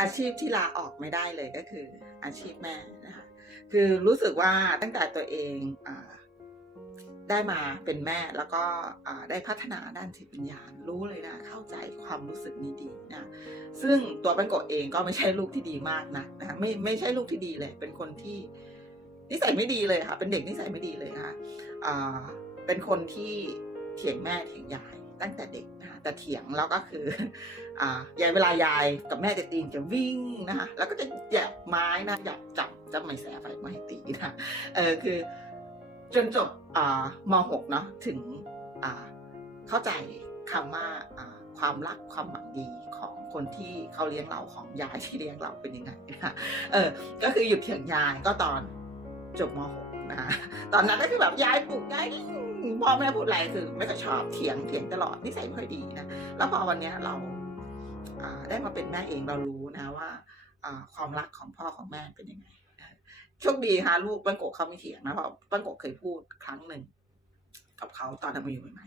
อาชีพที่ลาออกไม่ได้เลยก็คืออาชีพแม่นะคะคือรู้สึกว่าตั้งแต่ตัวเองอได้มาเป็นแม่แล้วก็ได้พัฒนาด้านจิตวิญญาณรู้เลยนะ เข้าใจความรู้สึกนี้ดีนะซึ่งตัวเป็นโกะเองก็ไม่ใช่ลูกที่ดีมากนะนะไม่ไม่ใช่ลูกที่ดีเลย เป็นคนที่นิสัยไม่ดีเลยค่ะ เป็นเด็กนิสัยไม่ดีเลยค่ะเป็นคนที่เถียงแม่เถียงยาย ตั้งแต่เด็กนะคะแต่เถียงแล้วก็คืออ่ายายเวลายายกับแม่จะตีนจะวิ่งนะคะแล้วก็จะหยับไม้นะหยับจับจะไม่แสไฟไม่ตีนะเออคือจนจบมหกเนาะถึงเข้าใจคำว่าความรักความหวังดีของคนที่เขาเลี้ยงเราของยายที่เลี้ยงเราเป็นยังไงนะคะเออก็คือหยุดเถียงยายก็ตอนจบมหกนะคะตอนนั้นก็คือแบบยายปลุกยาย พ่อแม่พูดอะไรคือไม่ก็ชอบเถียงเถียงตลอดนิสัยไม่ค่อยดีนะแล้วพอวันเนี้ยเราได้มาเป็นแม่เองเรารู้นะว่าความรักของพ่อของแม่เป็นยังไงโชคดีค่ะลูกปังโกะเขาไม่เถียงนะเพราะปังโกะเคยพูดครั้งหนึ่งกับเขาตอนทำมาอยู่ใหม่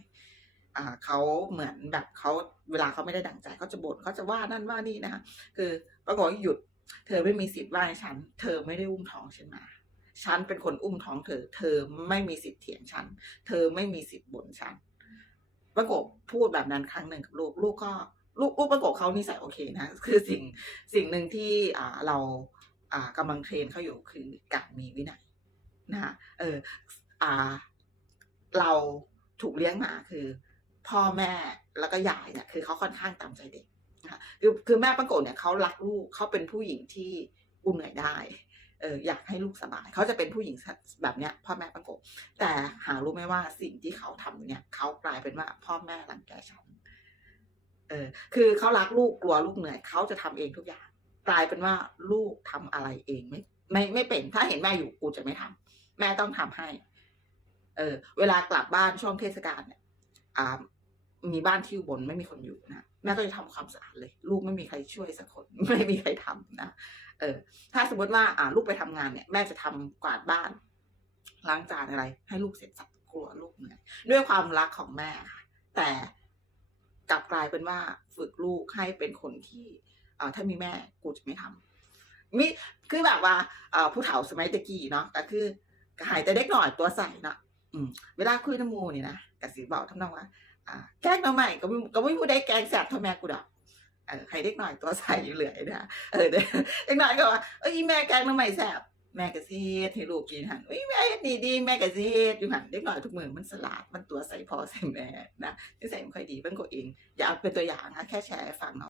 ๆเขาเหมือนแบบเขาเวลาเขาไม่ได้ดั่งใจเขาจะบ่นเขาจะว่านั่นว่านี่นะคะคือปังโกะหยุด เธอไม่มีสิทธิ์ว่าฉัน เธอไม่ได้อุ้มท้องฉันมา ฉันเป็นคนอุ้มท้องเธอ เธอไม่มีสิทธิ์เถียงฉัน เธอไม่มีสิทธิ์บ่นฉันประกบพูดแบบนั้นครั้งหนึ่งกับลูก ลูกก็ลูกลูกประกบเขานิสัยโอเคนะ คือสิ่งสิ่งหนึ่งที่อ่าเราอ่ากำลังเทรนเขาอยู่คือการมีวินัยนะคะเอออ่าเราถูกเลี้ยงมาคือ พ่อแม่แล้วก็ยายเนี่ยคือเขาค่อนข้างตามใจเด็กนะคือคือแม่ปังโกะเนี่ยเขารักลูกเขาเป็นผู้หญิงที่อุ้มเหนื่อยได้ เอออยากให้ลูกสบาย เขาจะเป็นผู้หญิงแบบเนี้ยพ่อแม่ปังโกะแต่หารู้ไหมว่าสิ่งที่เขาทำอยู่เนี่ยเขากลายเป็นว่าพ่อแม่รังแกฉันเออคือเขารักลูกกลัวลูกเหนื่อยเขาจะทำเองทุกอย่าง กลายเป็นว่าลูกทำอะไรเองไม่ไม่ไม่เป็นถ้าเห็นแม่อยู่กูจะไม่ทำแม่ต้องทำให้ เออ เวลากลับบ้านช่วงเทศกาลเนี่ยอ่ามีบ้านที่อยู่บนไม่มีคนอยู่นะแม่ก็จะทำความสะอาดเลย ลูกไม่มีใครช่วยสักคน ไม่มีใครทำนะ เออ ถ้าสมมติว่าอ่าลูกไปทำงานเนี่ย แม่จะทำกวาดบ้านล้างจานอะไร ให้ลูกเสร็จสับกลัวลูกเหนื่อยด้วยความรักของแม่ค่ะ แต่กลับกลายเป็นว่าฝึกลูกให้เป็นคนที่อ่าถ้ามีแม่กูจะไม่ทำมีคือแบบว่าอ่าผู้เฒ่าสมัยตะกี้เนาะก็คือหายแต่เด็กหน่อยตัวใสเนาะอืมเวลาคุยน้ำมูนี่นะกสิบอกทำนองว่าอ่าแกงน้องใหม่ก็ไม่ก็ไม่พูดได้แกงแสบเท่าแม่กูดอก ใครเด็กหน่อยตัวใสอยู่เหลือยนะเออเด็กหน่อยก็ว่าเอ้ยแม่แกงน้ำใหม่แสบแม่กะซีดให้ลูกกินหันอุ้ยแม่เฮ็ดดีดีแม่กะซีดอยู่หันเด็กหน่อยทุกมือมันสลาดมันตัวใส่พอใส่แม่นะนิสัยไม่ค่อยดีมันก็เองอย่าเอาเป็นตัวอย่างนะแค่แชร์ให้ฟังเนาะ